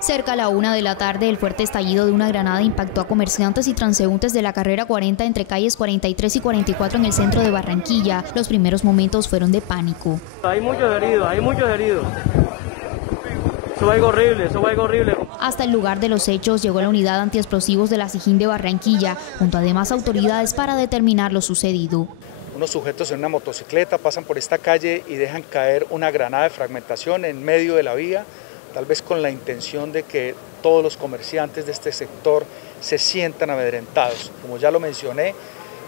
Cerca a la 1 de la tarde, el fuerte estallido de una granada impactó a comerciantes y transeúntes de la carrera 40 entre calles 43 y 44 en el centro de Barranquilla. Los primeros momentos fueron de pánico. Hay muchos heridos, hay muchos heridos. Eso va algo horrible, eso va algo horrible. Hasta el lugar de los hechos llegó la unidad antiexplosivos de la SIJIN de Barranquilla, junto a demás autoridades para determinar lo sucedido. Unos sujetos en una motocicleta pasan por esta calle y dejan caer una granada de fragmentación en medio de la vía, tal vez con la intención de que todos los comerciantes de este sector se sientan amedrentados. Como ya lo mencioné,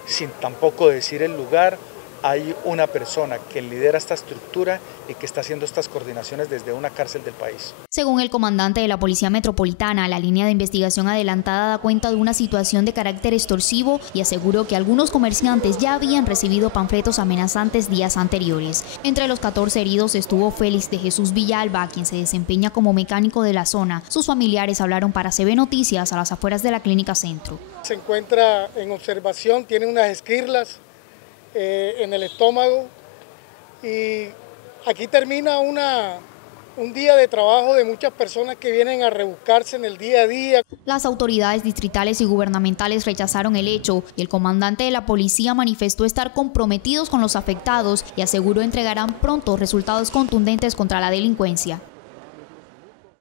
sin tampoco decir el lugar, hay una persona que lidera esta estructura y que está haciendo estas coordinaciones desde una cárcel del país. Según el comandante de la Policía Metropolitana, la línea de investigación adelantada da cuenta de una situación de carácter extorsivo y aseguró que algunos comerciantes ya habían recibido panfletos amenazantes días anteriores. Entre los 14 heridos estuvo Félix de Jesús Villalba, quien se desempeña como mecánico de la zona. Sus familiares hablaron para CB Noticias a las afueras de la Clínica Centro. Se encuentra en observación, tiene unas esquirlas en el estómago y aquí termina un día de trabajo de muchas personas que vienen a rebuscarse en el día a día. Las autoridades distritales y gubernamentales rechazaron el hecho y el comandante de la policía manifestó estar comprometidos con los afectados y aseguró entregarán pronto resultados contundentes contra la delincuencia.